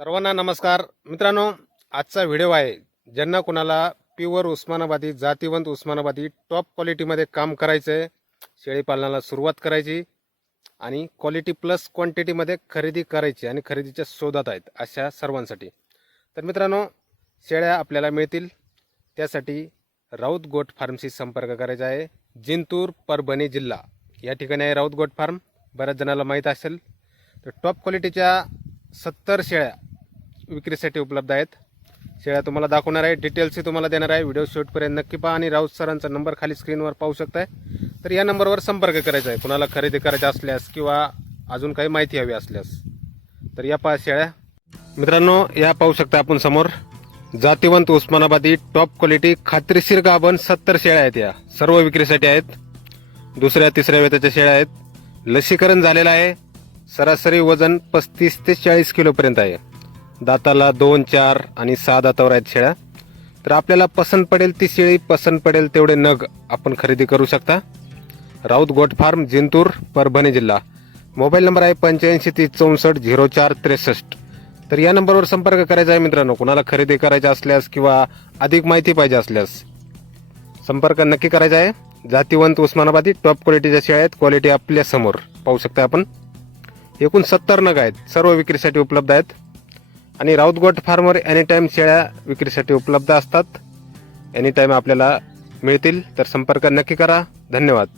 सर्वांना नमस्कार. मित्रांनो आजचा व्हिडिओ आहे ज्यांना कुणाला प्युअर उस्मानाबादी जातीवंत उस्मानाबादी टॉप क्वालिटीमध्ये काम करायचं आहे शेळीपालनाला सुरुवात करायची आणि क्वालिटी प्लस क्वांटिटीमध्ये खरेदी करायची आणि खरेदीच्या शोधात आहेत अशा सर्वांसाठी. तर मित्रांनो शेळ्या आपल्याला मिळतील. त्यासाठी राऊत गोट फार्मशी संपर्क करायचा आहे. जिंतूर परभणी जिल्हा. या ठिकाणी आहे राऊत गोट फार्म. बऱ्याच जणाला माहीत असेल. तर टॉप क्वालिटीच्या सत्तर शेळ्या विक्रीसाठी उपलब्ध आहेत. शेळ्या तुम्हाला दाखवणार आहे. डिटेल्सही तुम्हाला देणार आहे. व्हिडिओ शेवटपर्यंत नक्की पहा आणि राऊत सरांचा नंबर खाली स्क्रीनवर पाहू शकताय. तर या नंबरवर संपर्क करायचा आहे. कुणाला खरेदी करायचा असल्यास किंवा अजून काही माहिती हवी असल्यास. तर या पहा शेळ्या. मित्रांनो या पाहू शकता आपण समोर. जातीवंत उस्मानाबादी टॉप क्वालिटी खात्रीशीर गाभण सत्तर शेळ्या आहेत या. सर्व विक्रीसाठी आहेत. दुसऱ्या तिसऱ्या वेताच्या शेळ्या आहेत. लसीकरण झालेलं आहे. सरासरी वजन पस्तीस ते चाळीस किलोपर्यंत आहे. दाताला दोन चार आणि सहा दातावर आहेत शेळ्या. तर आपल्याला पसंत पडेल ती शेळी पसंत पडेल तेवढे नग आपण खरेदी करू शकता. राऊत गोट फार्म जिंतूर परभणी जिल्हा. मोबाईल नंबर आहे पंच्याऐंशी तीस चौसष्ट झिरो चार त्रेसष्ट. तर या नंबरवर संपर्क करायचा आहे मित्रांनो. कुणाला खरेदी करायचा असल्यास किंवा अधिक माहिती पाहिजे असल्यास संपर्क नक्की करायचा आहे. जातीवंत उस्मानाबादी टॉप क्वालिटीच्या शेळ्या आहेत क्वालिटी आपल्यासमोर पाहू शकता आपण. एकूण सत्तर नग आहेत. सर्व विक्रीसाठी उपलब्ध आहेत. आणि राऊत गोट एनी टाईम शेळ्या विक्रीसाठी उपलब्ध असतात. एनी टाईम आपल्याला मिळतील तर संपर्क नक्की करा. धन्यवाद.